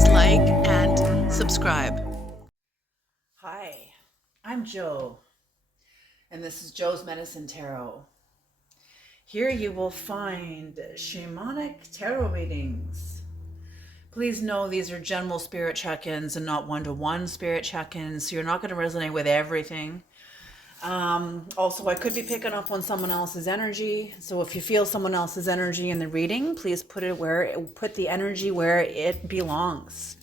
Please like and subscribe. Hi, I'm Joe, and this is Joe's Medicine Tarot. Here you will find shamanic tarot readings. Please know these are general spirit check-ins and not one-to-one spirit check-ins, so you're not going to resonate with everything. Also, I could be picking up on someone else's energy, so if you feel someone else's energy in the reading, please put the energy where it belongs.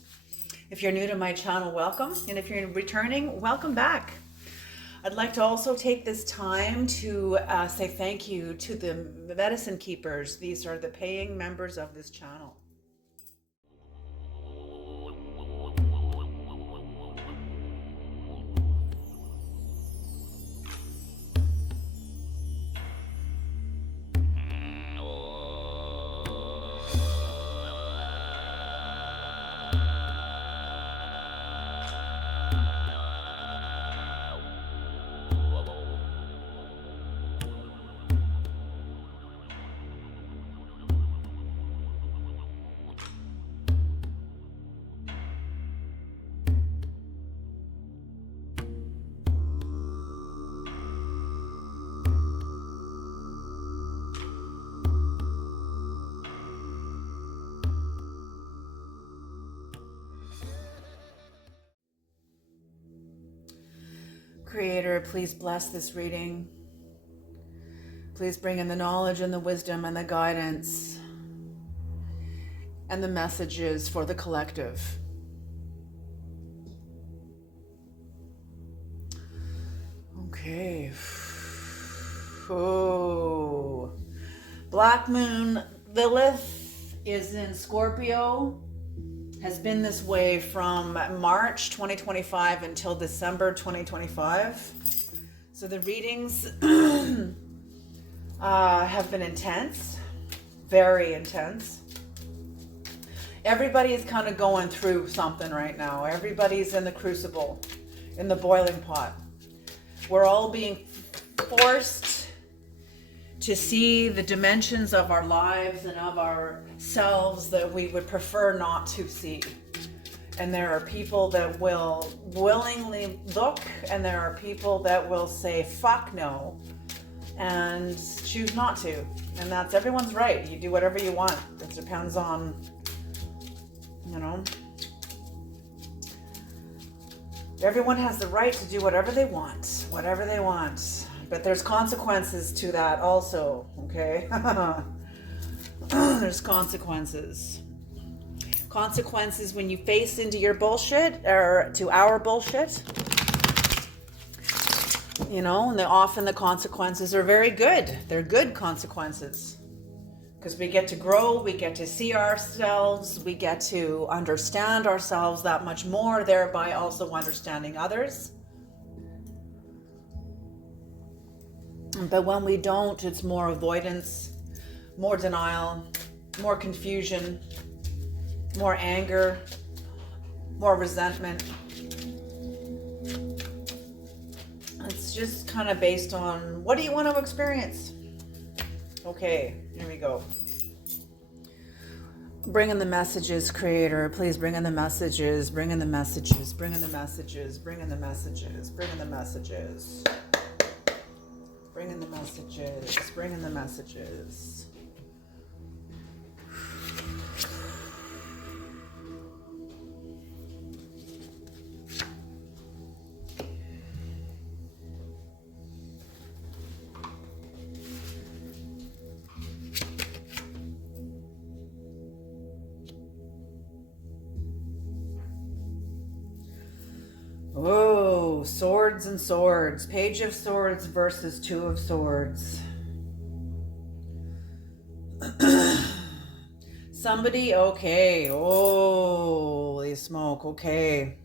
If you're new to my channel, welcome, and if you're returning, welcome back. I'd like to also take this time to say thank you to the medicine keepers. These are the paying members of this channel. Creator, please bless this reading. Please bring in the knowledge and the wisdom and the guidance and the messages for the collective. Okay. Oh. Black Moon Lilith is in Scorpio. Has been this way from March 2025 until December 2025. So the readings have been intense, very intense. Everybody is kind of going through something right now. Everybody's in the crucible, in the boiling pot. We're all being forced to see the dimensions of our lives and of ourselves that we would prefer not to see. And there are people that will willingly look, and there are people that will say, fuck no, and choose not to. And that's everyone's right. You do whatever you want. It depends on, everyone has the right to do whatever they want, But there's consequences to that also, okay? There's consequences. Consequences when you face into your bullshit, or to our bullshit. And often the consequences are very good. They're good consequences. Because we get to grow, we get to see ourselves, we get to understand ourselves that much more, thereby also understanding others. But when we don't, it's more avoidance, more denial, more confusion, more anger, more resentment. It's just kind of based on, what do you want to experience? Okay, here we go. Bring in the messages, Creator. Please bring in the messages, bring in the messages, bring in the messages, bring in the messages, bring in the messages. Bring in the messages, bring in the messages. Oh, swords and swords. Page of Swords versus Two of Swords. Somebody, okay. Holy smoke, okay.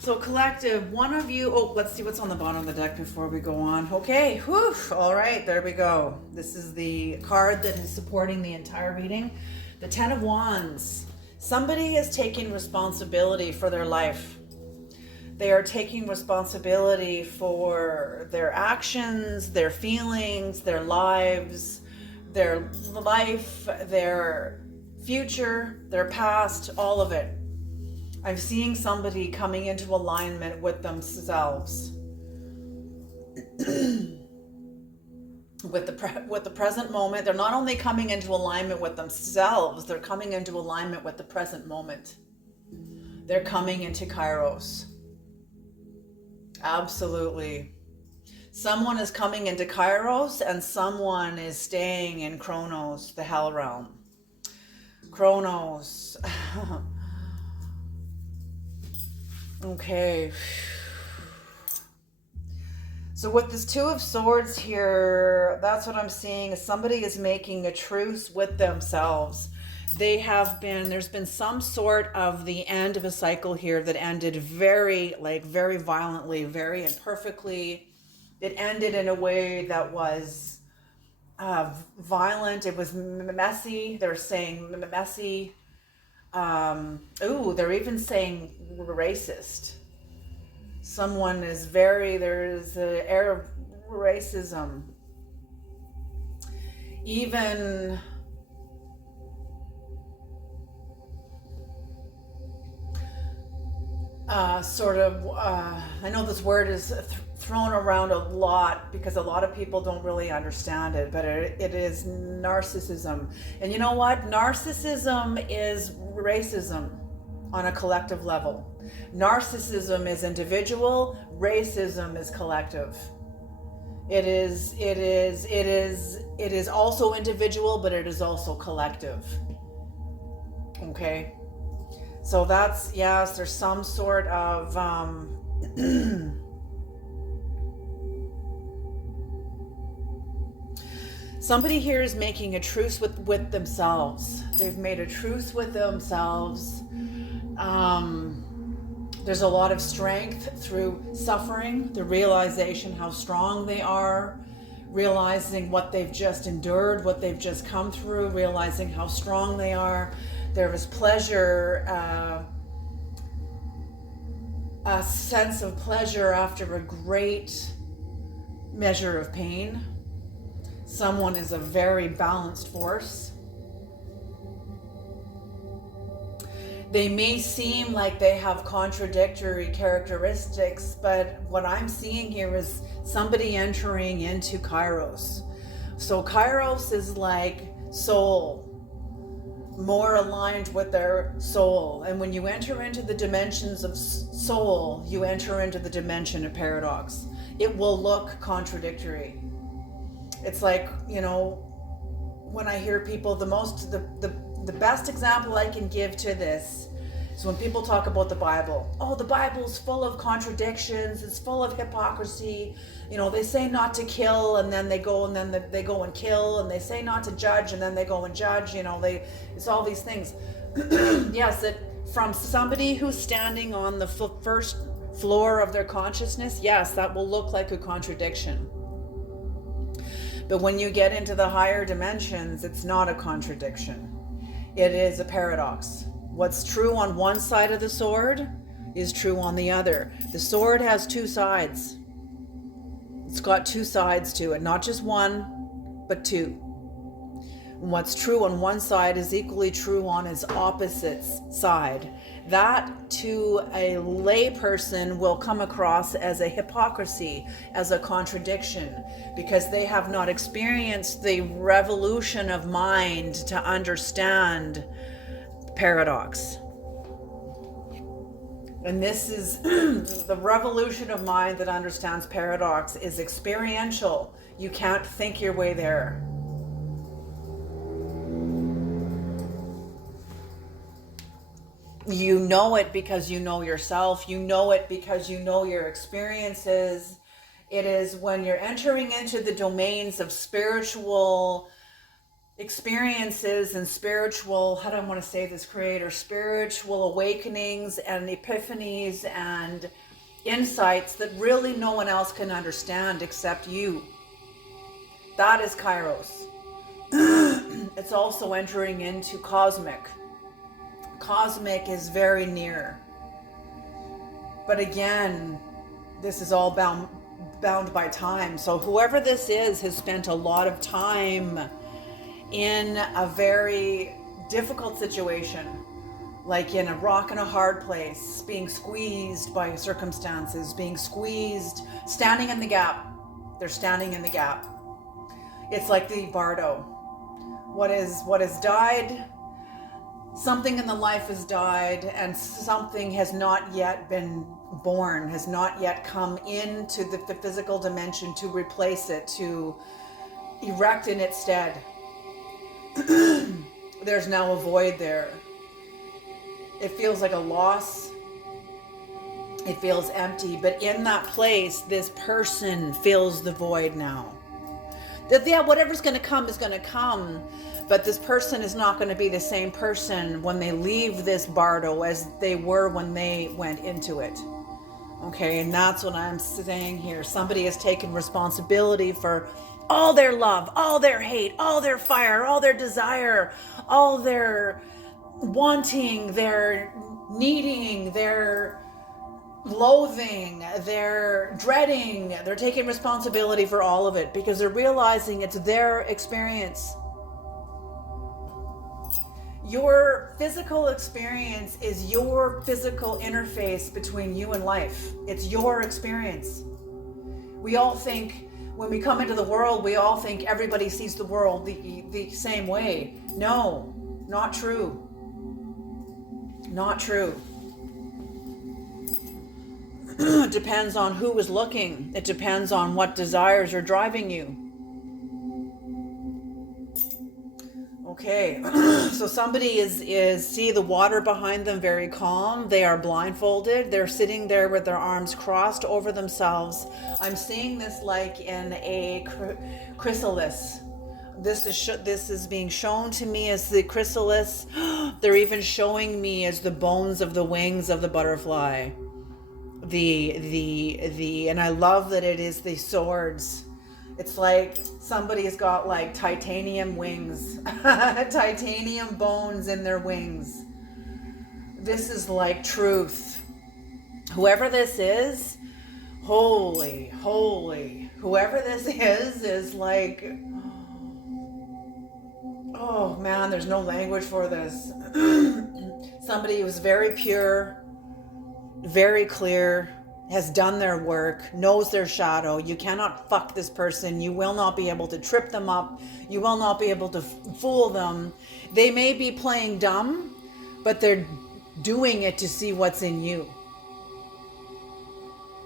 So collective, one of you, let's see what's on the bottom of the deck before we go on. Okay, whew, all right, there we go. This is the card that is supporting the entire reading. The Ten of Wands. Somebody is taking responsibility for their life. They are taking responsibility for their actions, their feelings, their lives, their life, their future, their past, all of it. I'm seeing somebody coming into alignment with themselves, with the present moment. They're not only coming into alignment with themselves, they're coming into alignment with the present moment. They're coming into Kairos. Absolutely. Someone is coming into Kairos and someone is staying in Chronos, the hell realm. Chronos. Okay. So with this Two of Swords here, that's what I'm seeing, is somebody is making a truce with themselves. There's been some sort of the end of a cycle here that ended very violently, very imperfectly. It ended in a way that was violent. It was messy. They're saying messy. They're even saying racist. There's an air of racism. Even I know this word is thrown around a lot because a lot of people don't really understand it, but it is narcissism. And you know what? Narcissism is racism on a collective level. Narcissism is individual, racism is collective. It is also individual, but it is also collective. Okay? So that's, yes, there's some sort of somebody here is making a truce with themselves. They've made a truce with themselves. There's a lot of strength through suffering, the realization how strong they are, realizing what they've just endured, what they've just come through, realizing how strong they are. There is pleasure, a sense of pleasure after a great measure of pain. Someone is a very balanced force. They may seem like they have contradictory characteristics, but what I'm seeing here is somebody entering into Kairos. So Kairos is like soul, more aligned with their soul. And when you enter into the dimensions of soul, you enter into the dimension of paradox. It will look contradictory. It's like, when I hear people, the best example I can give to this is when people talk about the Bible. Oh, the Bible's full of contradictions. It's full of hypocrisy. They say not to kill, and then they go and kill, and they say not to judge, and then they go and judge. It's all these things. Yes, that from somebody who's standing on the first floor of their consciousness, yes, that will look like a contradiction. But when you get into the higher dimensions, it's not a contradiction. It is a paradox. What's true on one side of the sword is true on the other. The sword has two sides. It's got two sides to it, not just one, but two. And what's true on one side is equally true on its opposite side. That to a layperson will come across as a hypocrisy, as a contradiction, because they have not experienced the revolution of mind to understand paradox. And this is the revolution of mind that understands paradox is experiential. You can't think your way there. You know it because you know yourself. You know it because you know your experiences. It is when you're entering into the domains of spiritual experiences and spiritual, how do I want to say this, creator, spiritual awakenings and epiphanies and insights that really no one else can understand except you. That is Kairos. It's also entering into cosmic. Cosmic is very near. But again, this is all bound by time. So whoever this is has spent a lot of time in a very difficult situation, like in a rock and a hard place, being squeezed by circumstances, being squeezed, standing in the gap. They're standing in the gap. It's like the bardo. What has died, something in the life has died, and something has not yet been born, has not yet come into the physical dimension to replace it, to erect in its stead. There's now a void there. It feels like a loss. It feels empty. But in that place, this person fills the void now. That, yeah, whatever's going to come is going to come. But this person is not going to be the same person when they leave this bardo as they were when they went into it. Okay, and that's what I'm saying here. Somebody has taken responsibility for all their love, all their hate, all their fire, all their desire, all their wanting, their needing, their loathing, their dreading. They're taking responsibility for all of it because they're realizing it's their experience. Your physical experience is your physical interface between you and life. It's your experience. We all think, when we come into the world, we all think everybody sees the world the same way. No, not true. Not true. It depends on who is looking. It depends on what desires are driving you. Okay, so somebody is see the water behind them, very calm. They are blindfolded. They're sitting there with their arms crossed over themselves. I'm seeing this like in a chrysalis. This is being shown to me as the chrysalis. They're even showing me as the bones of the wings of the butterfly. And I love that it is the swords. It's like somebody's got like titanium wings, titanium bones in their wings. This is like truth. Whoever this is, holy, whoever this is like, oh man, there's no language for this. Somebody who's very pure, very clear, has done their work, knows their shadow. You cannot fuck this person. You will not be able to trip them up. You will not be able to fool them. They may be playing dumb, but they're doing it to see what's in you.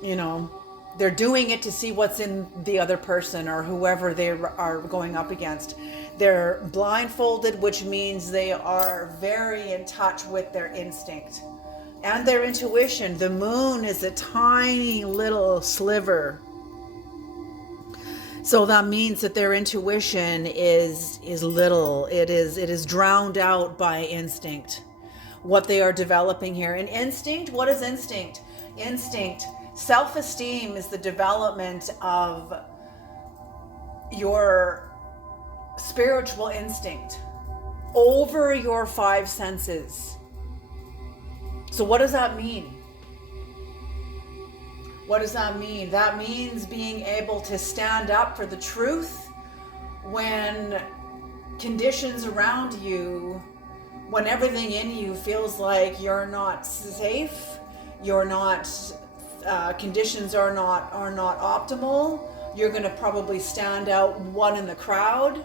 You know, they're doing it to see what's in the other person or whoever they are going up against. They're blindfolded, which means they are very in touch with their instinct and their intuition. The moon is a tiny little sliver. So that means that their intuition is little. It is drowned out by instinct. What they are developing here. And instinct, what is instinct? Instinct, self-esteem is the development of your spiritual instinct over your five senses. So what does that mean? What does that mean? That means being able to stand up for the truth when conditions around you, when everything in you feels like you're not safe, you're not, conditions are not optimal. You're going to probably stand out one in the crowd.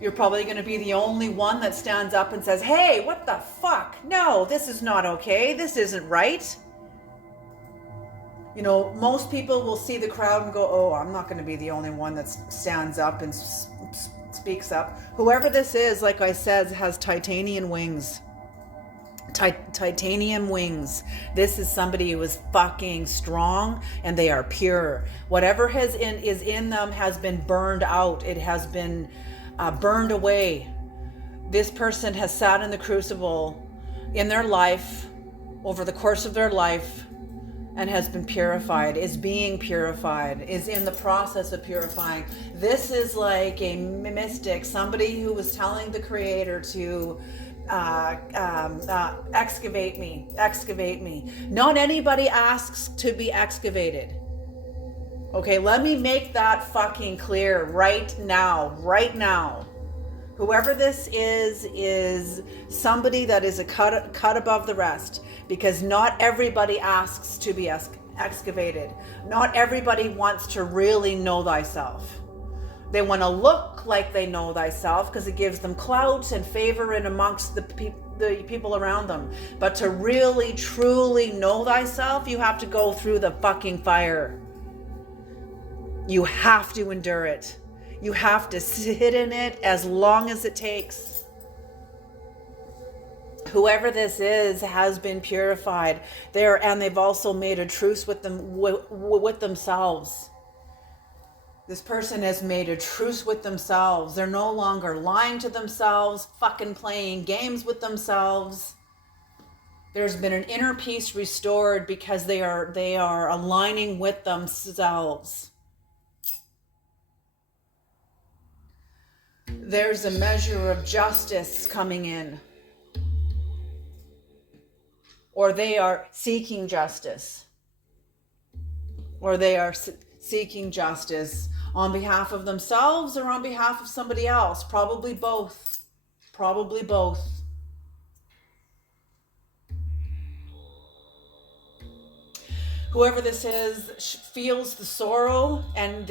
You're probably going to be the only one that stands up and says, hey, what the fuck? No, this is not okay. This isn't right. You know, most people will see the crowd and go, oh, I'm not going to be the only one that stands up and speaks up. Whoever this is, like I said, has titanium wings. Titanium wings. This is somebody who is fucking strong and they are pure. Whatever is in them has been burned out. It has been burned away. This person has sat in the crucible in their life, over the course of their life, and has been purified, is being purified, is in the process of purifying. This is like a mystic, somebody who was telling the creator to excavate me. Not anybody asks to be excavated. Okay, let me make that fucking clear right now. Whoever this is somebody that is a cut above the rest, because not everybody asks to be excavated. Not everybody wants to really know thyself. They want to look like they know thyself because it gives them clout and favor in amongst the people around them. But to really, truly know thyself, you have to go through the fucking fire. You have to endure it. You have to sit in it as long as it takes. Whoever this is has been purified there, and they've also made a truce with themselves. This person has made a truce with themselves. They're no longer lying to themselves, fucking playing games with themselves. There's been an inner peace restored because they are aligning with themselves. There's a measure of justice coming in. Or they are seeking justice. Seeking justice on behalf of themselves or on behalf of somebody else. Probably both. Whoever this is feels the sorrow and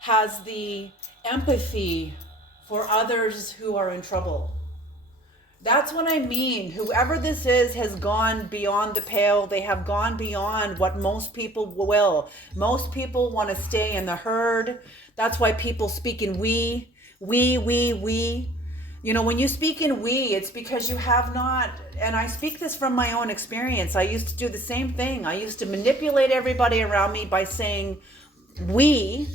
has the empathy for others who are in trouble. That's what I mean. Whoever this is has gone beyond the pale. They have gone beyond what most people will. Most people want to stay in the herd. That's why people speak in we. You know, when you speak in we, it's because you have not, and I speak this from my own experience. I used to do the same thing. I used to manipulate everybody around me by saying we,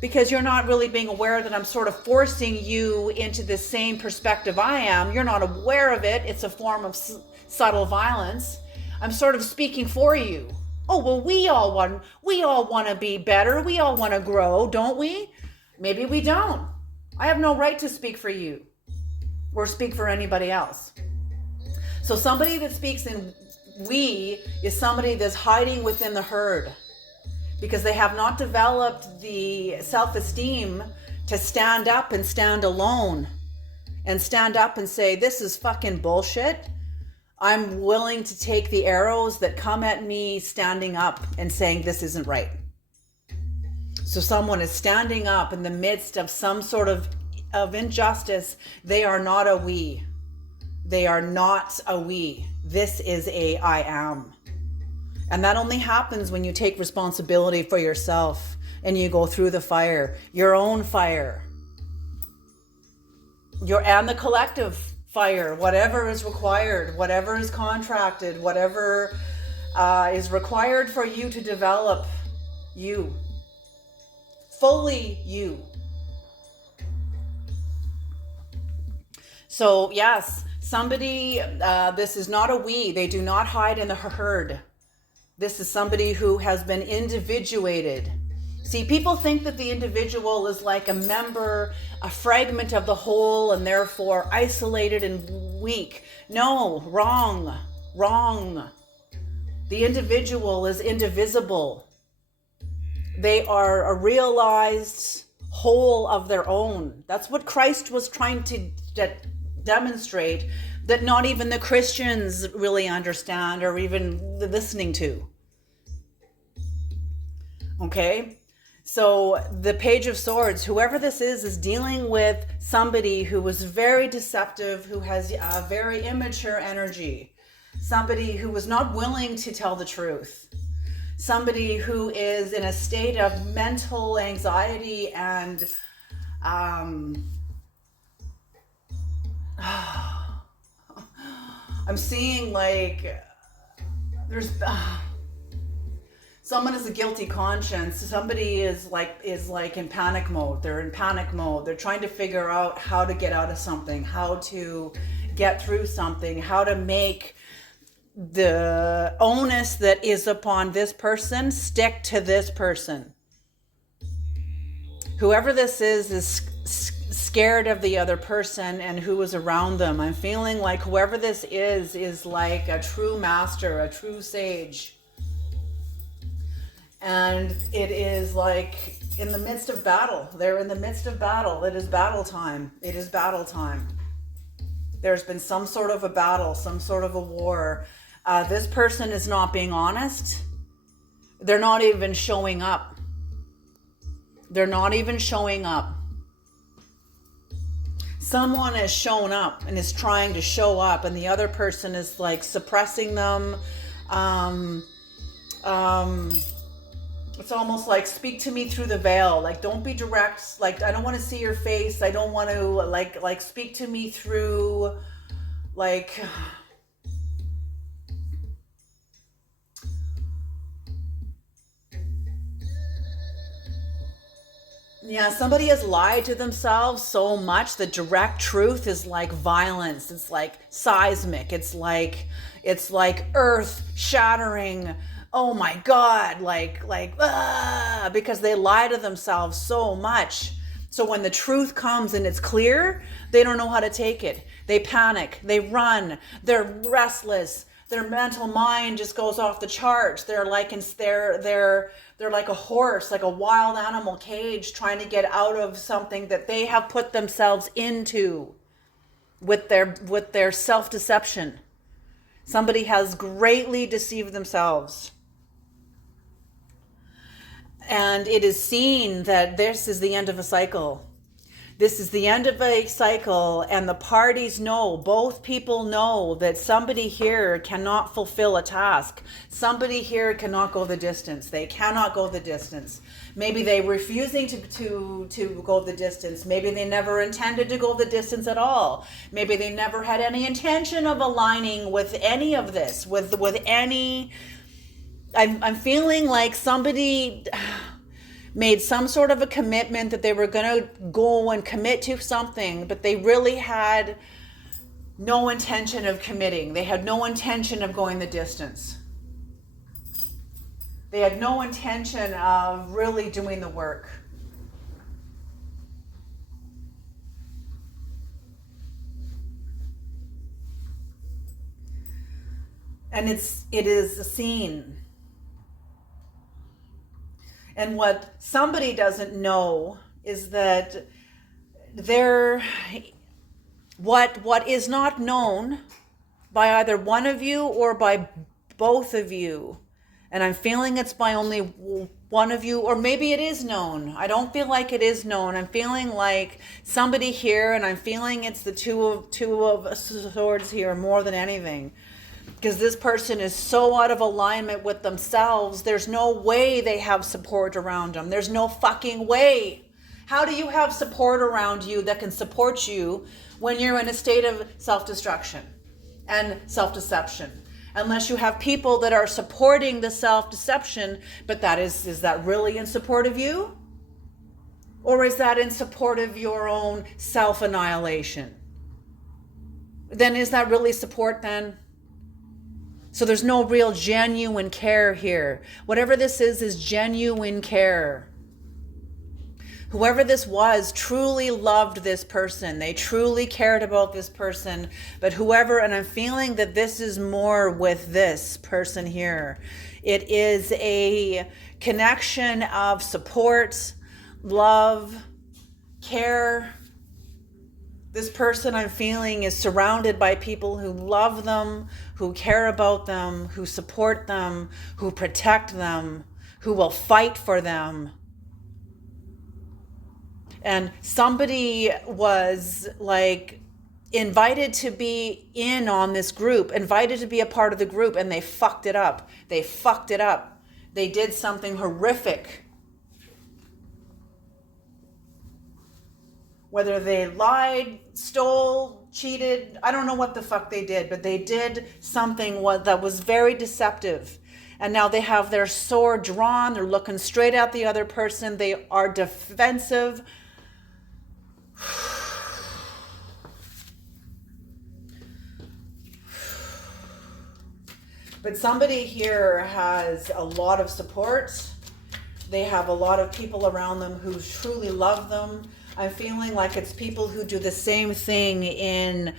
because you're not really being aware that I'm sort of forcing you into the same perspective I am. You're not aware of it. It's a form of subtle violence. I'm sort of speaking for you. Oh, well, we all want to be better. We all want to grow, don't we? Maybe we don't. I have no right to speak for you or speak for anybody else. So somebody that speaks in we is somebody that's hiding within the herd, because they have not developed the self-esteem to stand up and stand alone and stand up and say, this is fucking bullshit. I'm willing to take the arrows that come at me standing up and saying this isn't right. So someone is standing up in the midst of some sort of injustice. They are not a we. They are not a we. This is a I am. And that only happens when you take responsibility for yourself and you go through the fire, your own fire, and the collective fire, whatever is required, whatever is contracted, whatever is required for you to develop you, fully you. So yes, somebody, this is not a we. They do not hide in the herd. This is somebody who has been individuated. See, people think that the individual is like a member, a fragment of the whole, and therefore isolated and weak. No, wrong. The individual is indivisible. They are a realized whole of their own. That's what Christ was trying to demonstrate, that not even the Christians really understand or even listening to. Okay? So the Page of Swords, whoever this is dealing with somebody who was very deceptive, who has a very immature energy, somebody who was not willing to tell the truth, somebody who is in a state of mental anxiety and I'm seeing like there's someone has a guilty conscience. Somebody is like in panic mode. They're in panic mode. They're trying to figure out how to get out of something, how to get through something, how to make the onus that is upon this person stick to this person. Whoever this is scared of the other person and who is around them. I'm feeling like whoever this is like a true master, a true sage. And it is like in the midst of battle. They're in the midst of battle. It is battle time. It is battle time. There's been some sort of a battle, some sort of a war. This person is not being honest. They're not even showing up. They're not even showing up. Someone has shown up and is trying to show up, and the other person is like suppressing them. It's almost like, speak to me through the veil. Like, don't be direct. Like, I don't want to see your face. I don't want to like speak to me through like, yeah, somebody has lied to themselves so much. The direct truth is like violence. It's like seismic. It's like earth shattering. Oh my God, because they lie to themselves so much. So when the truth comes and it's clear, they don't know how to take it. They panic, they run, they're restless. Their mental mind just goes off the charts. They're like a horse, like a wild animal cage, trying to get out of something that they have put themselves into with their self-deception. Somebody has greatly deceived themselves. And it is seen that this is the end of a cycle. This is the end of a cycle, and the parties know, both people know that somebody here cannot fulfill a task. Somebody here cannot go the distance. They cannot go the distance. Maybe they were refusing to go the distance. Maybe they never intended to go the distance at all. Maybe they never had any intention of aligning with any of this, with any... I'm feeling like somebody made some sort of a commitment that they were going to go and commit to something, but they really had no intention of committing. They had no intention of going the distance. They had no intention of really doing the work. And it is a scene. And what somebody doesn't know is that what is not known by either one of you or by both of you, and I'm feeling it's by only one of you, or maybe it is known. I don't feel like it is known. I'm feeling like somebody here, and I'm feeling it's the two of swords here more than anything. Because this person is so out of alignment with themselves, there's no way they have support around them. There's no fucking way. How do you have support around you that can support you when you're in a state of self-destruction and self-deception? Unless you have people that are supporting the self-deception, but is that really in support of you? Or is that in support of your own self-annihilation? Then is that really support then? So there's no real genuine care here. Whatever this is genuine care. Whoever this was truly loved this person. They truly cared about this person. But and I'm feeling that this is more with this person here. It is a connection of support, love, care. This person I'm feeling is surrounded by people who love them, who care about them, who support them, who protect them, who will fight for them. And somebody was like invited to be in on this group, invited to be a part of the group, and they fucked it up. They fucked it up. They did something horrific. Whether they lied, stole, cheated, I don't know what the fuck they did, but they did something that was very deceptive. And now they have their sword drawn. They're looking straight at the other person. They are defensive. But somebody here has a lot of support. They have a lot of people around them who truly love them. I'm feeling like it's people who do the same thing in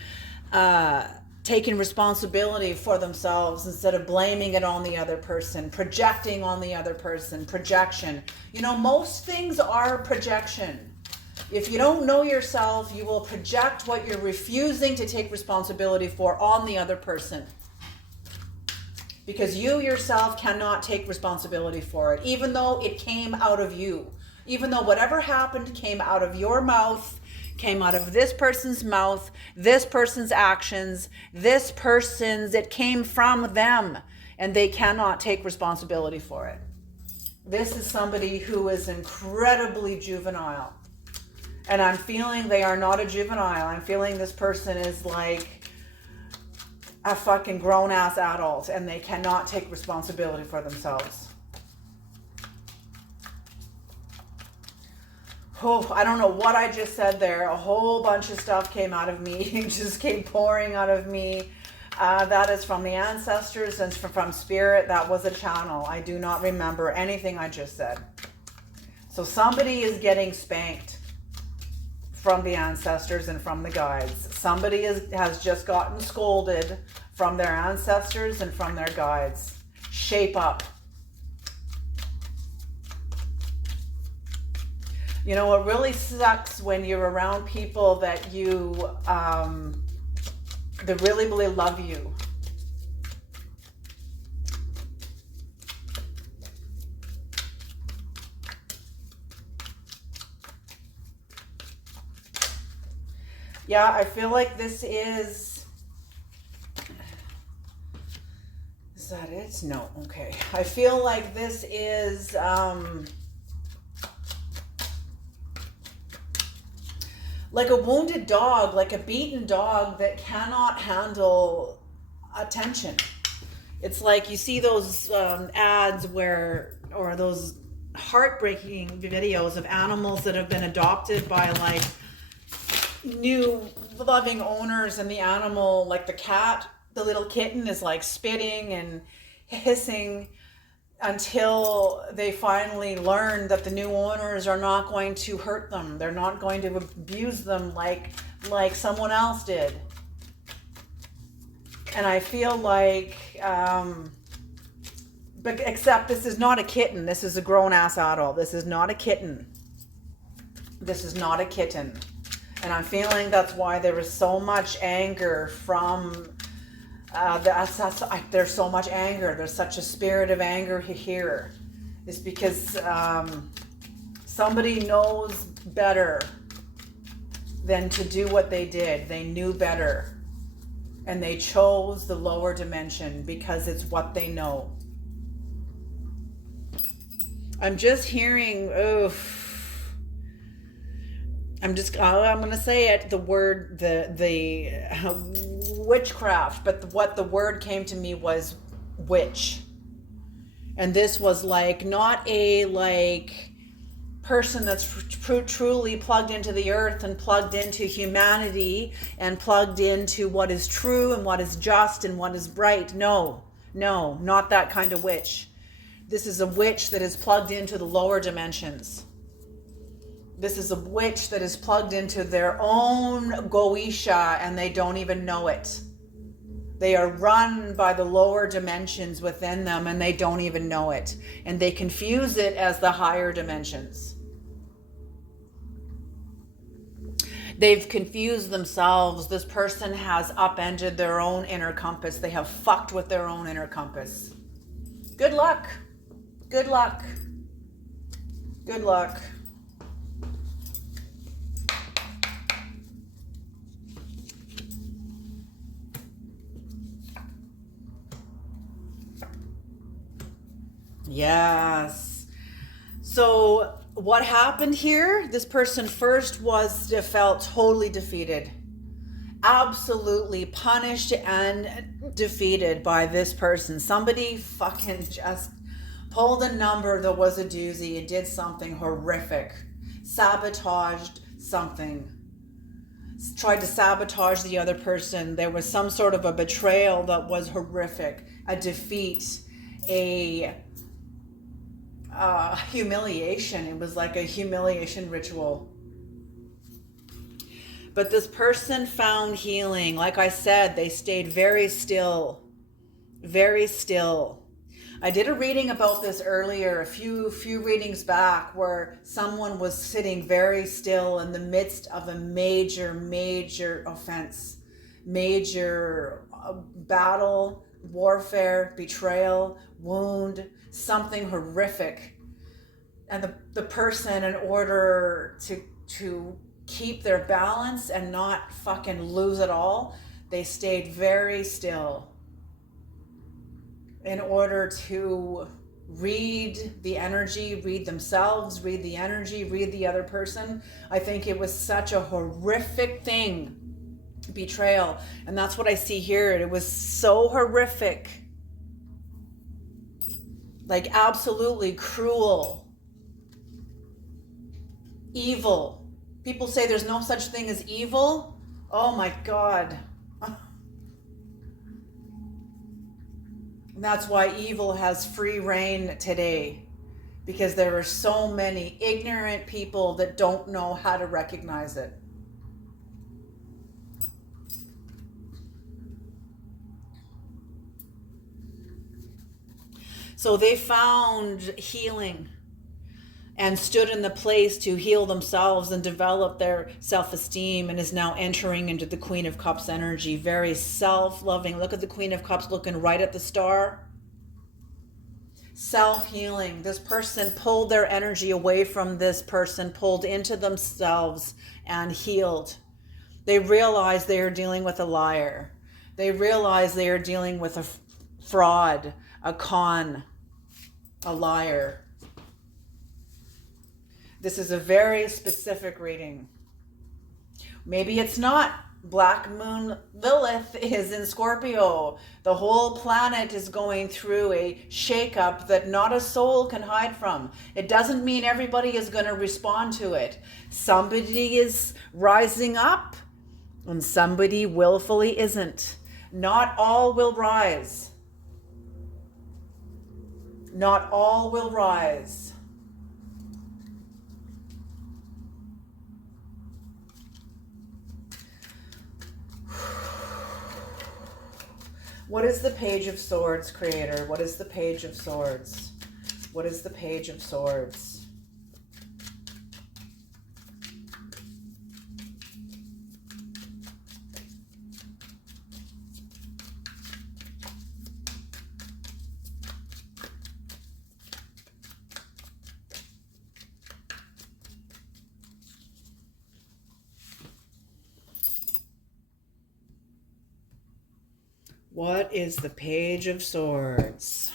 taking responsibility for themselves instead of blaming it on the other person, projecting on the other person, projection. You know, most things are projection. If you don't know yourself, you will project what you're refusing to take responsibility for on the other person. Because you yourself cannot take responsibility for it, even though it came out of you. Even though whatever happened came out of your mouth, came out of this person's mouth, this person's actions, it came from them, and they cannot take responsibility for it. This is somebody who is incredibly juvenile. And I'm feeling they are not a juvenile. I'm feeling this person is like a fucking grown-ass adult, and they cannot take responsibility for themselves. Oh, I don't know what I just said there. A whole bunch of stuff came out of me. It just came pouring out of me. That is from the ancestors and from spirit. That was a channel. I do not remember anything I just said. So somebody is getting spanked from the ancestors and from the guides. Somebody has just gotten scolded from their ancestors and from their guides. Shape up. You know, it really sucks when you're around people that that really, really love you. Yeah, I feel like this is that it? No, okay. I feel like this is like a wounded dog, like a beaten dog that cannot handle attention. It's like you see those ads or those heartbreaking videos of animals that have been adopted by like new loving owners, and the animal, like the cat, the little kitten, is like spitting and hissing until they finally learn that the new owners are not going to hurt them. They're not going to abuse them like someone else did. And I feel like, but except this is not a kitten. This is a grown-ass adult. This is not a kitten. This is not a kitten. And I'm feeling that's why there is so much anger from there's so much anger. There's such a spirit of anger here. It's because somebody knows better than to do what they did. They knew better. And they chose the lower dimension because it's what they know. I'm just hearing, I'm going to say it, the word, the witchcraft, but what the word came to me was witch. And this was like not a like person that's truly plugged into the earth and plugged into humanity and plugged into what is true and what is just and what is bright. No, not that kind of witch. This is a witch that is plugged into the lower dimensions. This is a witch that is plugged into their own Goisha and they don't even know it. They are run by the lower dimensions within them and they don't even know it. And they confuse it as the higher dimensions. They've confused themselves. This person has upended their own inner compass. They have fucked with their own inner compass. Good luck. Good luck. Good luck. Yes. So what happened here? This person first felt totally defeated. Absolutely punished and defeated by this person. Somebody fucking just pulled a number that was a doozy and did something horrific. Sabotaged something. Tried to sabotage the other person. There was some sort of a betrayal that was horrific. A defeat. A humiliation. It was like a humiliation ritual. But this person found healing. Like I said, they stayed very still. Very still. I did a reading about this earlier, a few readings back, where someone was sitting very still in the midst of a major offense, major battle, warfare, betrayal, wound, something horrific. And the person, in order to keep their balance and not fucking lose it all, they stayed very still in order to read the energy, read themselves, read the energy, read the other person. I think it was such a horrific thing, betrayal. And that's what I see here. It was so horrific. Like absolutely cruel. Evil. People say there's no such thing as evil. Oh my God. That's why evil has free reign today, because there are so many ignorant people that don't know how to recognize it. So they found healing and stood in the place to heal themselves and develop their self-esteem, and is now entering into the Queen of Cups energy. Very self-loving. Look at the Queen of Cups looking right at the star. Self-healing. This person pulled their energy away from this person, pulled into themselves and healed. They realized they are dealing with a liar. They realized they are dealing with a fraud, a con, a liar. This is a very specific reading. Maybe it's not. Black Moon Lilith is in Scorpio. The whole planet is going through a shakeup that not a soul can hide from. It doesn't mean everybody is going to respond to it. Somebody is rising up and somebody willfully isn't. Not all will rise. Not all will rise. What is the Page of Swords, Creator? What is the Page of Swords? What is the Page of Swords? What is the Page of Swords?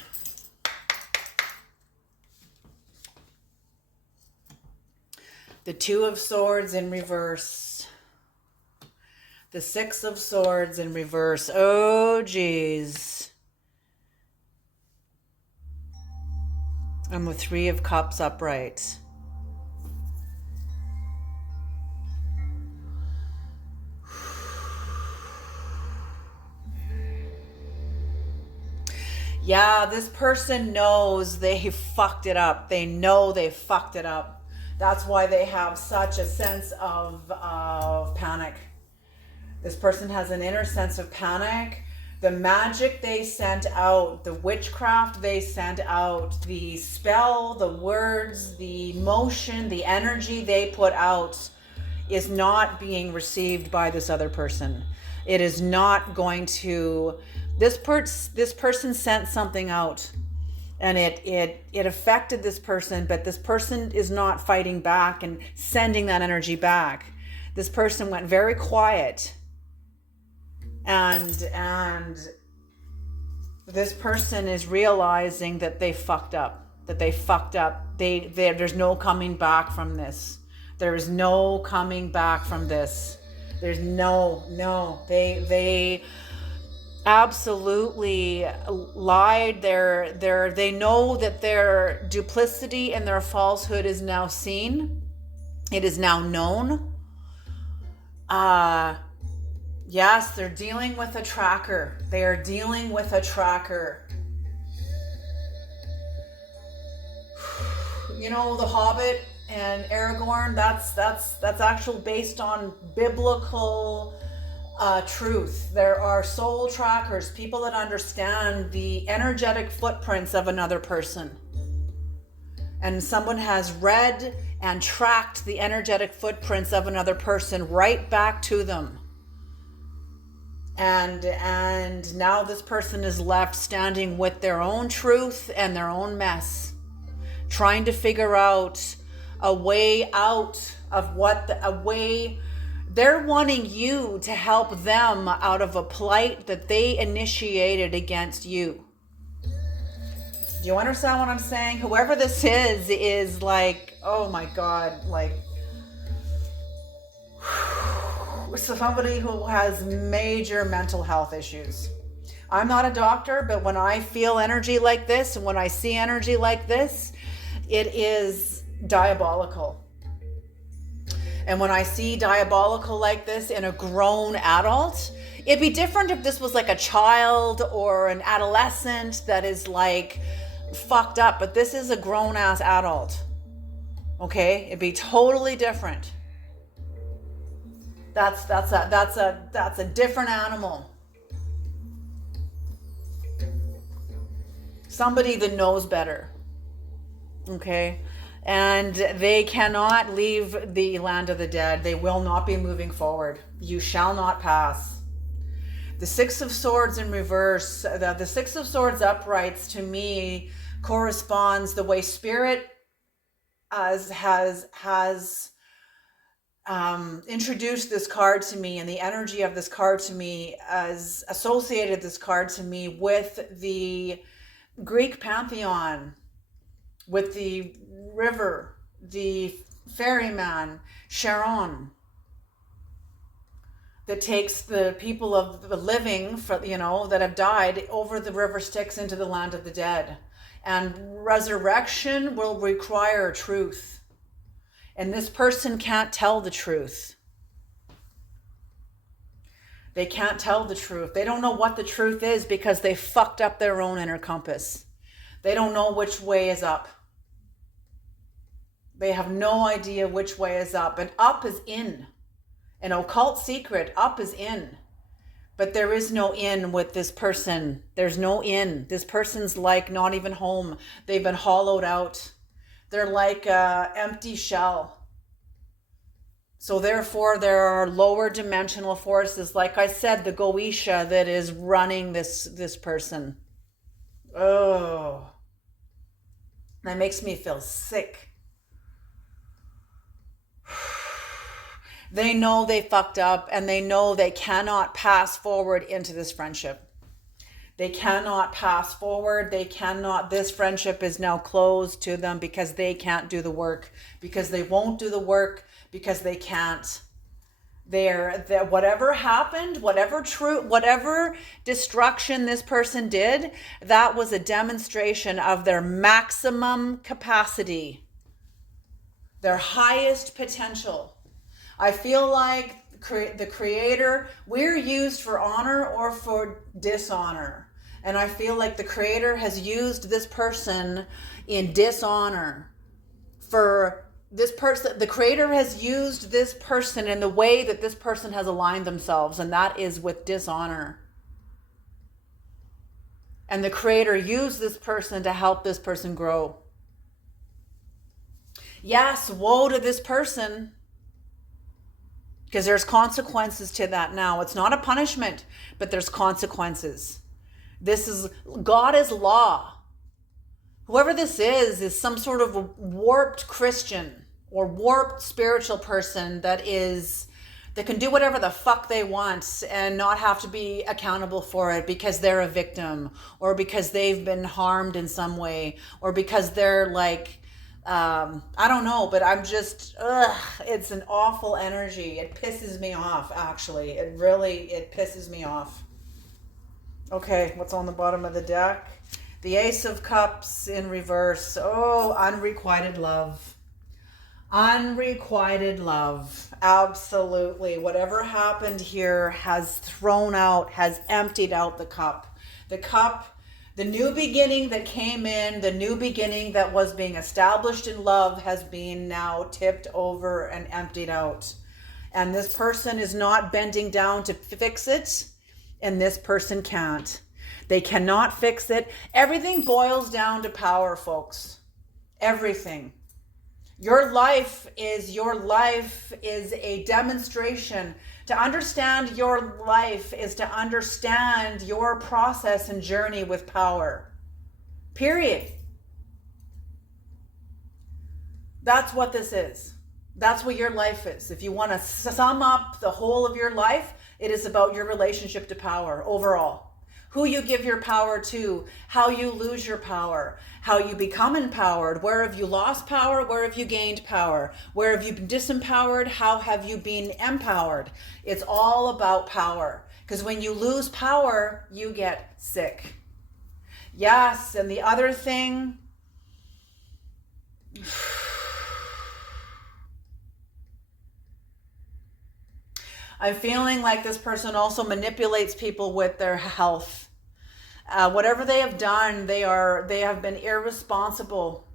The Two of Swords in reverse. The Six of Swords in reverse. Oh, geez. And the Three of Cups upright. Yeah, this person knows they fucked it up. They know they fucked it up. That's why they have such a sense of panic. This person has an inner sense of panic. The magic they sent out, the witchcraft they sent out, the spell, the words, the motion, the energy they put out is not being received by this other person. It is not going to... This person sent something out and it affected this person, but this person is not fighting back and sending that energy back. This person went very quiet, and this person is realizing that they fucked up, there's no coming back from this. There is no coming back from this. There's no, they absolutely lied. They know that their duplicity and their falsehood is now seen. It is now known. Yes, they're dealing with a tracker. They are dealing with a tracker. You know, The Hobbit And Aragorn, that's actual based on biblical truth. There are soul trackers, people that understand the energetic footprints of another person. And someone has read and tracked the energetic footprints of another person right back to them. And now this person is left standing with their own truth and their own mess, trying to figure out a way out of they're wanting you to help them out of a plight that they initiated against you. Do you understand what I'm saying? Whoever this is like, oh my God, like somebody who has major mental health issues. I'm not a doctor, but when I feel energy like this and when I see energy like this, it is diabolical. And when I see diabolical like this in a grown adult, it'd be different if this was like a child or an adolescent that is like fucked up, but this is a grown ass adult. Okay? It'd be totally different. That's a different animal. Somebody that knows better. Okay? And they cannot leave the land of the dead. They will not be moving forward. You shall not pass. The Six of Swords in reverse, the Six of Swords uprights to me corresponds the way Spirit has introduced this card to me, and the energy of this card to me as associated this card to me with the Greek pantheon, with the river, the ferryman, Charon, that takes the people of the living, that have died over the river Styx into the land of the dead. And resurrection will require truth. And this person can't tell the truth. They can't tell the truth. They don't know what the truth is because they fucked up their own inner compass. They don't know which way is up. They have no idea which way is up. And up is in. An occult secret, up is in. But there is no in with this person. There's no in. This person's like not even home. They've been hollowed out. They're like an empty shell. So therefore, there are lower dimensional forces, like I said, the Goetia that is running this person. Oh, that makes me feel sick. They know they fucked up, and they know they cannot pass forward into this friendship. They cannot pass forward. This friendship is now closed to them because they can't do the work, because they won't do the work, because they can't. Whatever happened, whatever destruction this person did, that was a demonstration of their maximum capacity, their highest potential. I feel like the Creator, we're used for honor or for dishonor. And I feel like the Creator has used this person in dishonor. For this person, the Creator has used this person in the way that this person has aligned themselves, and that is with dishonor. And the Creator used this person to help this person grow. Yes, woe to this person. Because there's consequences to that now. It's not a punishment, but there's consequences. God is law. Whoever this is some sort of a warped Christian or warped spiritual person that can do whatever the fuck they want and not have to be accountable for it because they're a victim, or because they've been harmed in some way, or because they're like, I don't know, but I'm just, it's an awful energy. It pisses me off, actually. It pisses me off. Okay, what's on the bottom of the deck? The Ace of Cups in reverse. Oh, unrequited love. Unrequited love. Absolutely. Whatever happened here has emptied out the cup. The The new beginning that came in, the new beginning that was being established in love has been now tipped over and emptied out. And this person is not bending down to fix it, and this person can't. They cannot fix it. Everything boils down to power, folks. Everything. Your life is a demonstration. To understand your life is to understand your process and journey with power. Period. That's what this is. That's what your life is. If you want to sum up the whole of your life, it is about your relationship to power overall. Who you give your power to, how you lose your power, how you become empowered, where have you lost power, where have you gained power, where have you been disempowered, how have you been empowered. It's all about power, because when you lose power, you get sick. Yes, and the other thing, I'm feeling like this person also manipulates people with their health. Whatever they have done, they have been irresponsible.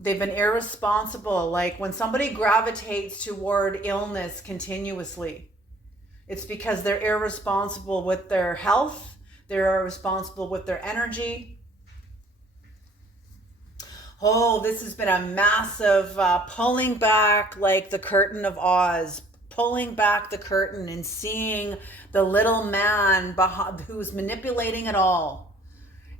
They've been irresponsible. Like when somebody gravitates toward illness continuously, it's because they're irresponsible with their health. They're irresponsible with their energy. Oh, this has been a massive pulling back like the curtain of Oz. Pulling back the curtain and seeing the little man who's manipulating it all.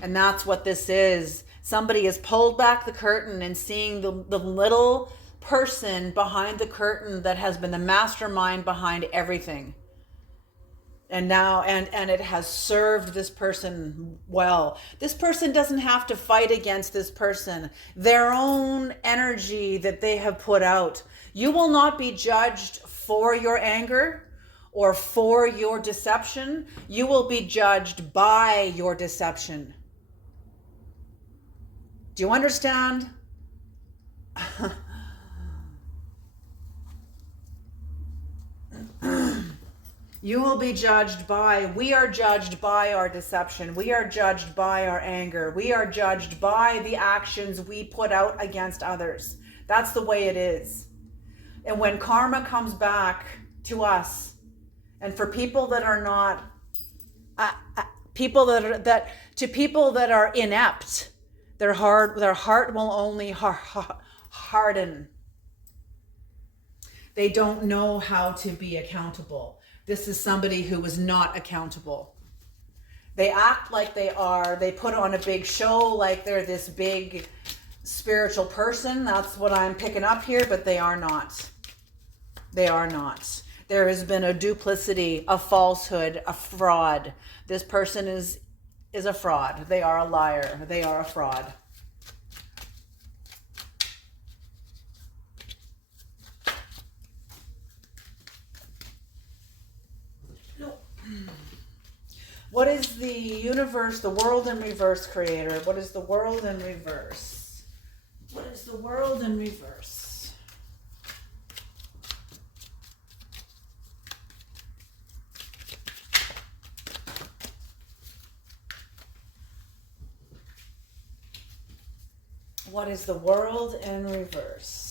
And that's what this is. Somebody has pulled back the curtain and seeing the little person behind the curtain that has been the mastermind behind everything. And now, and it has served this person well. This person doesn't have to fight against this person. Their own energy that they have put out. You will not be judged for your anger or for your deception. You will be judged by your deception. Do you understand? You will be judged by, we are judged by our deception. We are judged by our anger. We are judged by the actions we put out against others. That's the way it is. And when karma comes back to us, and for people that are not, people that are inept, their heart will only harden. They don't know how to be accountable. This is somebody who is not accountable. They act like they are. They put on a big show like they're this big spiritual person. That's what I'm picking up here, but they are not. They are not. There has been a duplicity, a falsehood, a fraud. This person is a fraud. They are a liar. They are a fraud. What is the universe, the world in reverse, creator? What is the world in reverse? What is the world in reverse? What is the world in reverse?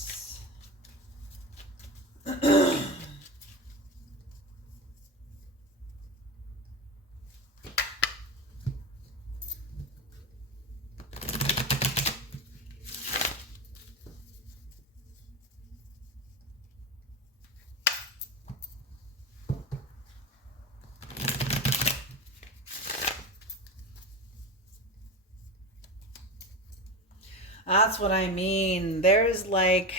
That's what I mean. There's like,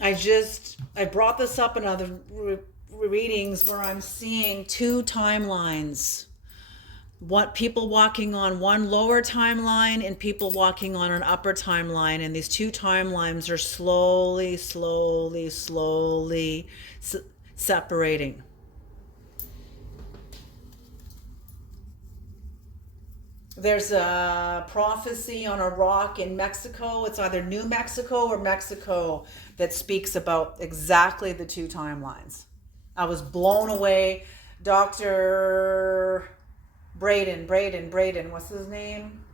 I brought this up in other readings where I'm seeing two timelines. What people walking on one lower timeline and people walking on an upper timeline. And these two timelines are slowly separating. There's a prophecy on a rock in Mexico. It's either New Mexico or Mexico that speaks about exactly the two timelines. I was blown away. Dr. Braden, what's his name?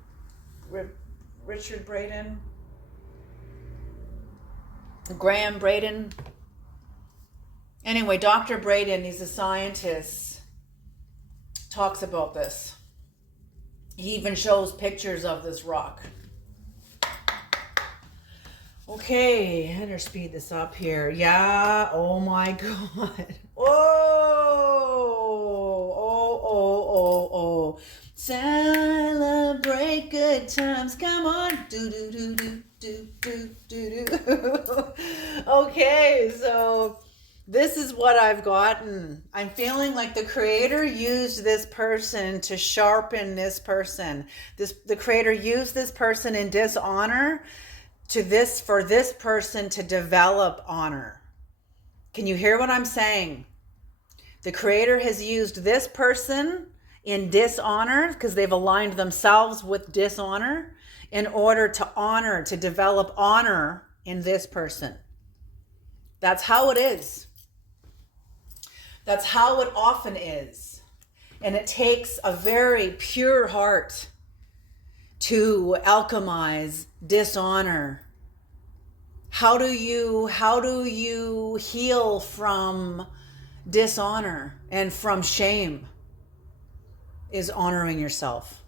Richard Braden? Graham Braden? Anyway, Dr. Braden, he's a scientist, talks about this. He even shows pictures of this rock. Okay, I better speed this up here. Yeah, oh my God. Oh. Celebrate good times. Come on. Do. Okay, so this is what I've gotten. I'm feeling like the creator used this person to sharpen this person. The creator used this person in dishonor for this person to develop honor. Can you hear what I'm saying? The creator has used this person in dishonor because they've aligned themselves with dishonor in order to develop honor in this person. That's how it is. That's how it often is. And it takes a very pure heart to alchemize dishonor. How do you heal from dishonor and from shame? Is honoring yourself.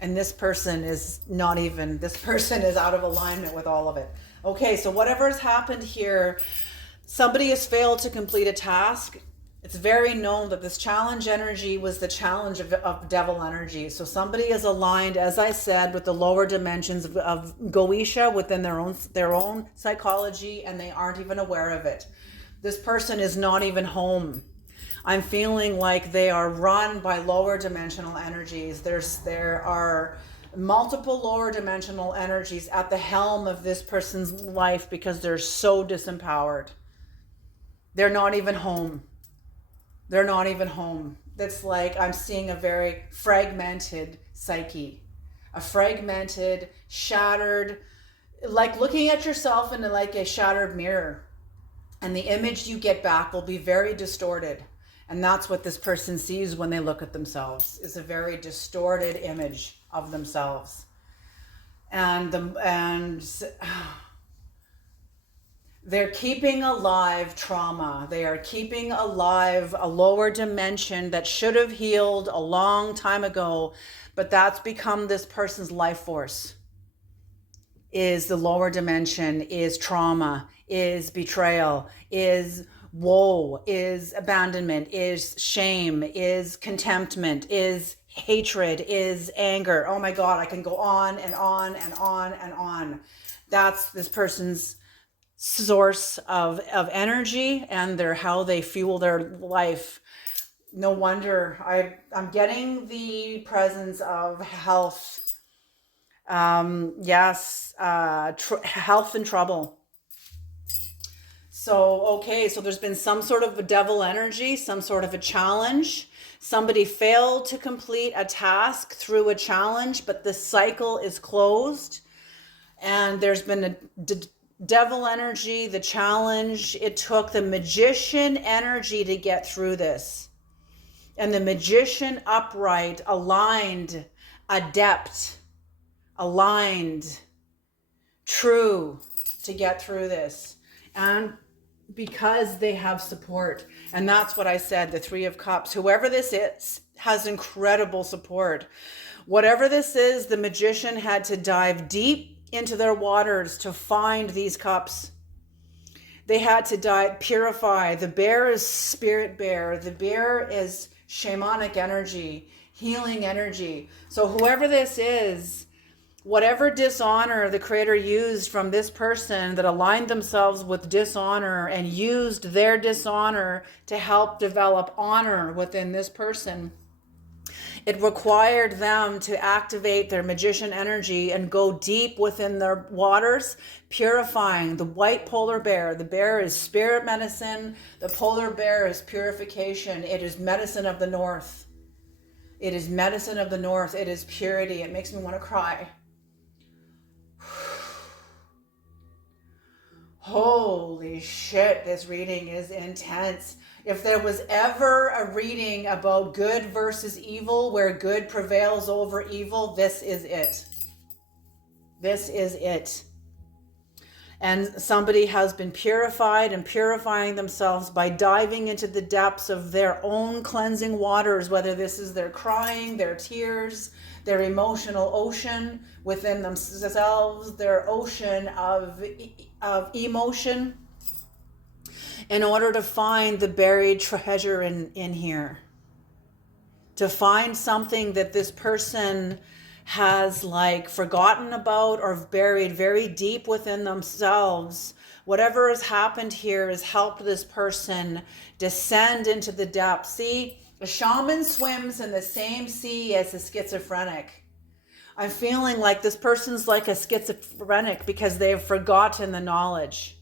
And this person is out of alignment with all of it. Okay, so whatever has happened here, somebody has failed to complete a task. It's very known that this challenge energy was the challenge of devil energy. So somebody is aligned, as I said, with the lower dimensions of Goetia within their own psychology, and they aren't even aware of it. This person is not even home. I'm feeling like they are run by lower dimensional energies. There are multiple lower dimensional energies at the helm of this person's life because they're so disempowered. They're not even home. They're not even home. That's like I'm seeing a very fragmented psyche, a fragmented, shattered, like looking at yourself in like a shattered mirror, and the image you get back will be very distorted. And that's what this person sees when they look at themselves, is a very distorted image of themselves. And they're keeping alive trauma. They are keeping alive a lower dimension that should have healed a long time ago, but that's become this person's life force. Is the lower dimension, is trauma, is betrayal, is woe, is abandonment, is shame, is contentment, is hatred, is anger. Oh my God, I can go on and on and on and on. That's this person's source of energy and how they fuel their life. No wonder I'm getting the presence of health. Health and trouble. So there's been some sort of a devil energy, some sort of a challenge. Somebody failed to complete a task through a challenge, but the cycle is closed. And there's been a devil energy, the challenge. It took the magician energy to get through this. And the magician upright, aligned, adept, aligned, true to get through this. And because they have support. And that's what I said, the Three of Cups. Whoever this is has incredible support. Whatever this is, the magician had to dive deep into their waters to find these cups. They had to purify. The bear is spirit bear. The bear is shamanic energy, healing energy. So whoever this is, whatever dishonor the creator used from this person that aligned themselves with dishonor and used their dishonor to help develop honor within this person, it required them to activate their magician energy and go deep within their waters, purifying. The white polar bear, the bear is spirit medicine. The polar bear is purification. It is medicine of the north. It is medicine of the north. It is purity. It makes me want to cry. Holy shit, this reading is intense. If there was ever a reading about good versus evil, where good prevails over evil, this is it. This is it. And somebody has been purified and purifying themselves by diving into the depths of their own cleansing waters, whether this is their crying, their tears, their emotional ocean within themselves, their ocean of emotion, in order to find the buried treasure in here. To find something that this person has like forgotten about or buried very deep within themselves. Whatever has happened here has helped this person descend into the depths. See, a shaman swims in the same sea as a schizophrenic. I'm feeling like this person's like a schizophrenic because they've forgotten the knowledge.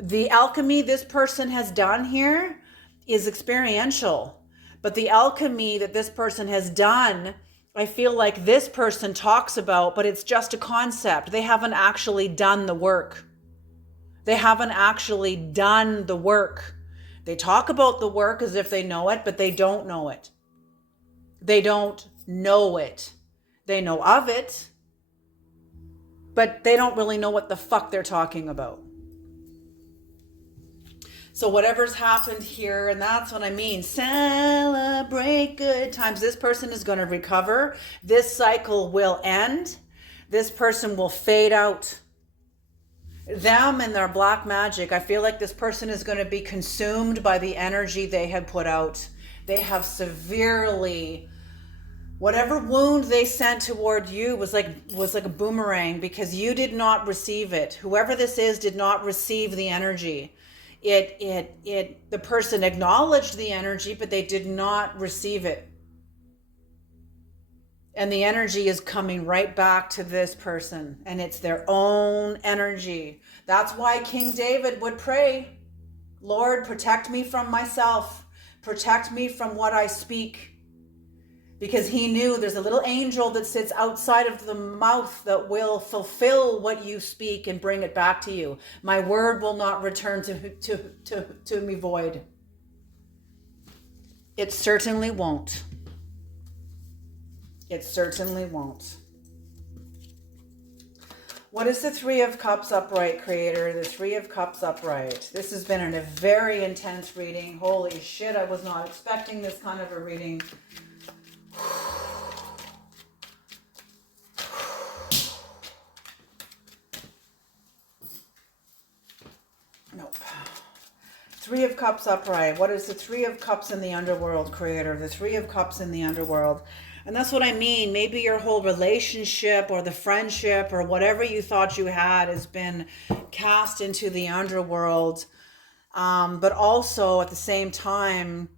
The alchemy this person has done here is experiential, but the alchemy that this person has done, I feel like this person talks about, but it's just a concept. They haven't actually done the work. They haven't actually done the work. They talk about the work as if they know it, but they don't know it. They don't know it. They know of it, but they don't really know what the fuck they're talking about. So whatever's happened here, and that's what I mean, celebrate good times. This person is going to recover. This cycle will end. This person will fade out. Them and their black magic, I feel like this person is going to be consumed by the energy they had put out. They have severely, whatever wound they sent toward you was like a boomerang, because you did not receive it. Whoever this is did not receive the energy. The person acknowledged the energy, but they did not receive it. And the energy is coming right back to this person, and it's their own energy. That's why King David would pray, Lord, protect me from myself. Protect me from what I speak. Because he knew there's a little angel that sits outside of the mouth that will fulfill what you speak and bring it back to you. My word will not return to me void. It certainly won't. It certainly won't. What is the Three of Cups upright, Creator? The Three of Cups upright. This has been a very intense reading. Holy shit, I was not expecting this kind of a reading. Nope. Three of Cups upright. What is the Three of Cups in the underworld, Creator? The Three of Cups in the underworld. And that's what I mean. Maybe your whole relationship or the friendship or whatever you thought you had has been cast into the underworld. But also at the same time,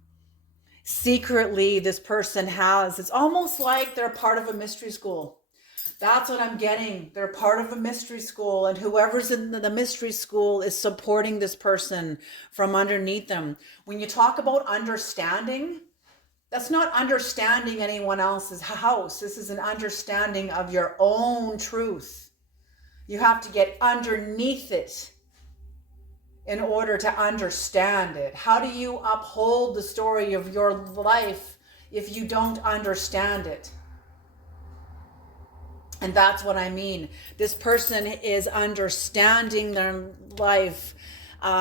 secretly this person has, it's almost like they're part of a mystery school. That's what I'm getting. They're part of a mystery school, and whoever's in the mystery school is supporting this person from underneath them. When you talk about understanding, that's not understanding anyone else's house. This is an understanding of your own truth. You have to get underneath it in order to understand it. How do you uphold the story of your life if you don't understand it? And that's what I mean. This person is understanding their life,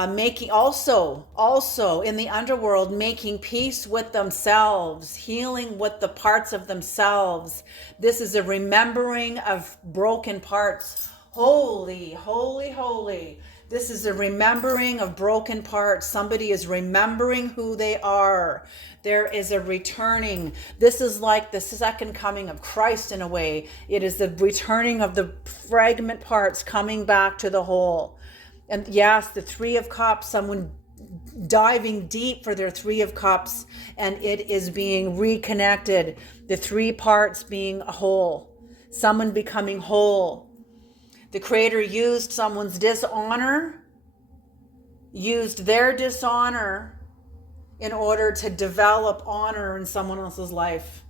making also in the underworld, making peace with themselves, healing with the parts of themselves. This is a remembering of broken parts. Holy, holy, holy. This is a remembering of broken parts. Somebody is remembering who they are. There is a returning. This is like the second coming of Christ in a way. It is the returning of the fragment parts coming back to the whole. And yes, the Three of Cups, someone diving deep for their Three of Cups, and it is being reconnected. The three parts being a whole. Someone becoming whole. The Creator used someone's dishonor, used their dishonor in order to develop honor in someone else's life.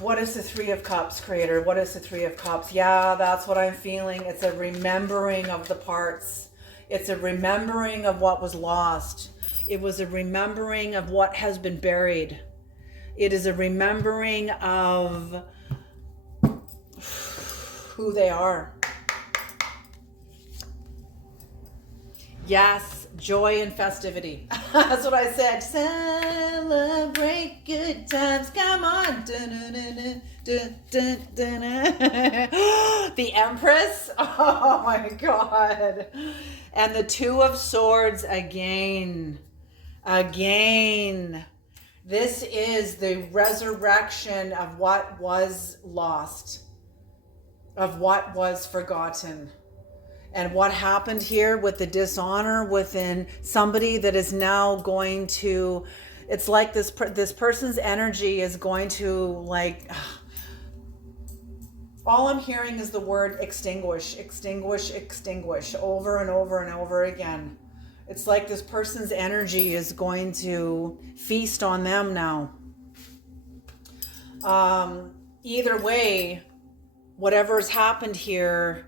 What is the Three of Cups, Creator? What is the Three of Cups? Yeah, that's what I'm feeling. It's a remembering of the parts. It's a remembering of what was lost. It was a remembering of what has been buried. It is a remembering of who they are. Yes, joy and festivity. That's what I said. Celebrate good times. Come on. The Empress. Oh my God. And the Two of Swords again. Again. This is the resurrection of what was lost, of what was forgotten. And what happened here with the dishonor within somebody that is now going to, it's like this person's energy is going to, like, all I'm hearing is the word extinguish, extinguish, extinguish, over and over and over again. It's like this person's energy is going to feast on them now. Either way, whatever's happened here,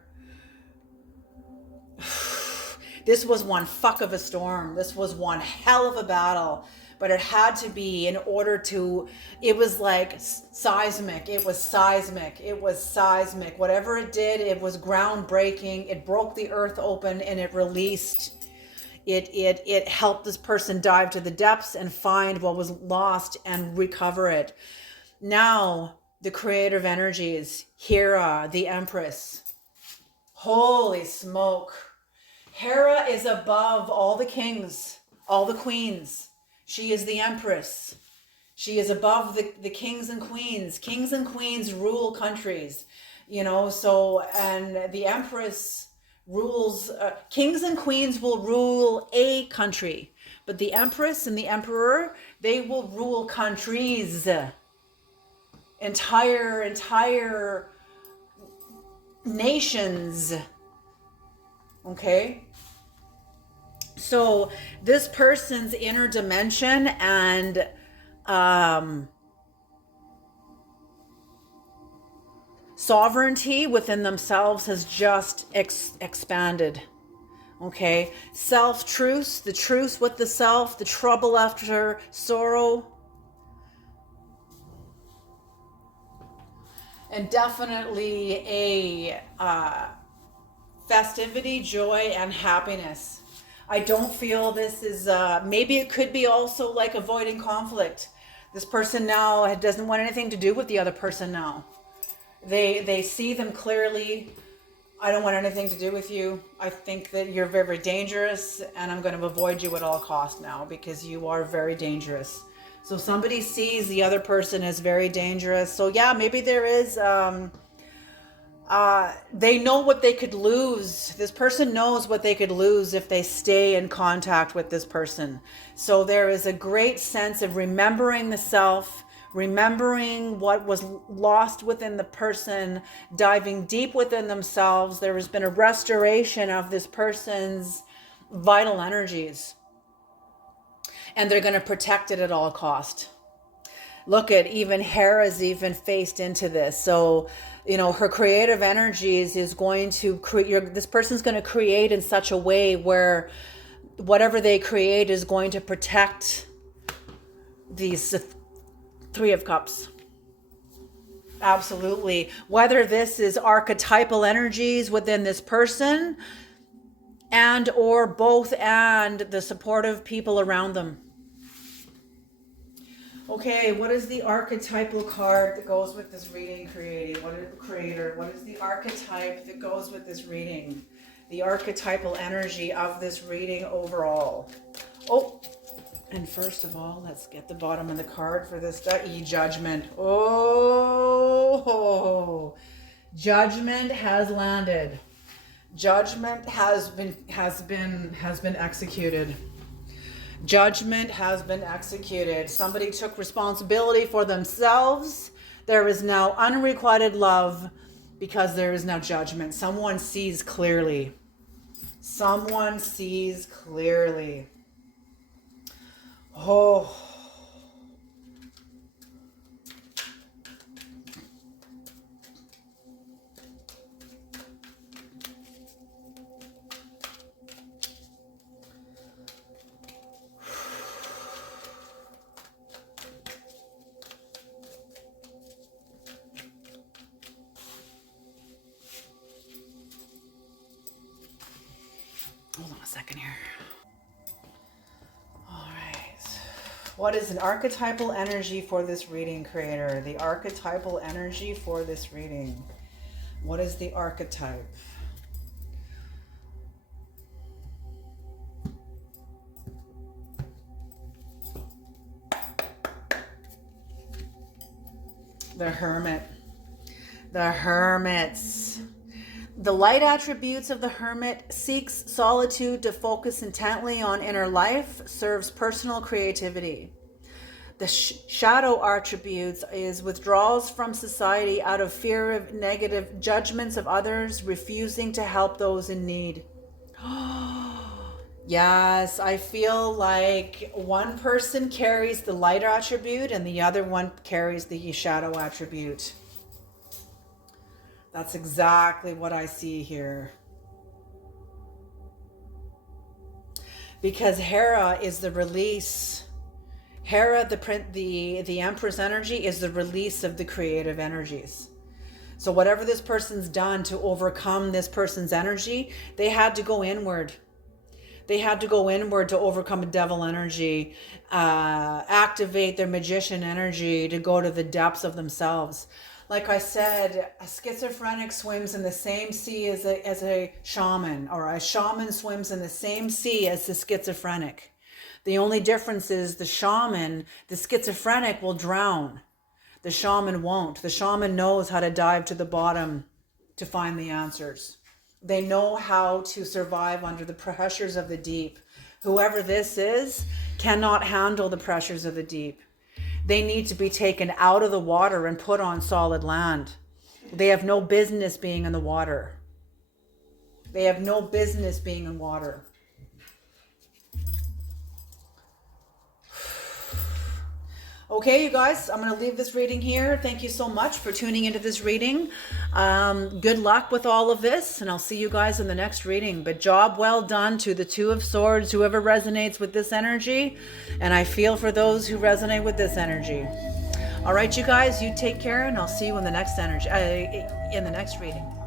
this was one fuck of a storm. This was one hell of a battle, but it had to be in order to, it was like seismic. It was seismic. It was seismic. Whatever it did, it was groundbreaking. It broke the earth open and it released. It helped this person dive to the depths and find what was lost and recover it. Now, the creative energies, Hera, the Empress. Holy smoke. Hera is above all the kings, all the queens. She is the Empress. She is above the kings and queens. Kings and queens rule countries, you know, so, and the Empress rules, kings and queens will rule a country, but the Empress and the Emperor, they will rule countries, entire nations. Okay, so this person's inner dimension and sovereignty within themselves has just expanded. Okay, self-truce, the truce with the self, the trouble after sorrow, and definitely a festivity, joy, and happiness. I don't feel this is, maybe it could be also like avoiding conflict. This person now doesn't want anything to do with the other person now. They see them clearly. I don't want anything to do with you. I think that you're very, very dangerous and I'm going to avoid you at all costs now because you are very dangerous. So somebody sees the other person as very dangerous. So yeah, maybe there is, they know what they could lose. This person knows what they could lose if they stay in contact with this person. So there is a great sense of remembering the self, remembering what was lost within the person, diving deep within themselves. There has been a restoration of this person's vital energies. And they're going to protect it at all cost. Look at even Hera's even faced into this. So, you know, her creative energies is going to create, this person's going to create in such a way where whatever they create is going to protect these Three of Cups. Absolutely. Whether this is archetypal energies within this person and or both and the supportive people around them. Okay, what is the archetypal card that goes with this reading, Creator? What is the archetype that goes with this reading? The archetypal energy of this reading overall. Oh, and first of all, let's get the bottom of the card for this. Judgment. Oh, judgment has landed. Judgment has been executed. Judgment has been executed. Somebody took responsibility for themselves. There is now unrequited love because there is now judgment. Someone sees clearly. Someone sees clearly. Oh. Hold on a second here. All right. What is an archetypal energy for this reading, creator? The archetypal energy for this reading. What is the archetype? The Hermit. The Hermits. The light attributes of the Hermit seeks solitude to focus intently on inner life, serves personal creativity. The shadow attributes is withdrawals from society out of fear of negative judgments of others, refusing to help those in need. Yes, I feel like one person carries the light attribute and the other one carries the shadow attribute. That's exactly what I see here. Because Hera is the release. Hera, the Empress energy, is the release of the creative energies. So whatever this person's done to overcome this person's energy, they had to go inward. They had to go inward to overcome a devil energy, activate their magician energy to go to the depths of themselves. Like I said, a schizophrenic swims in the same sea as a shaman, or a shaman swims in the same sea as the schizophrenic. The only difference is the schizophrenic will drown. The shaman won't. The shaman knows how to dive to the bottom to find the answers. They know how to survive under the pressures of the deep. Whoever this is cannot handle the pressures of the deep. They need to be taken out of the water and put on solid land. They have no business being in the water. They have no business being in water. Okay, you guys, I'm going to leave this reading here. Thank you so much for tuning into this reading. Good luck with all of this, and I'll see you guys in the next reading. But job well done to the Two of Swords, whoever resonates with this energy. And I feel for those who resonate with this energy. All right, you guys, you take care, and I'll see you in the next reading.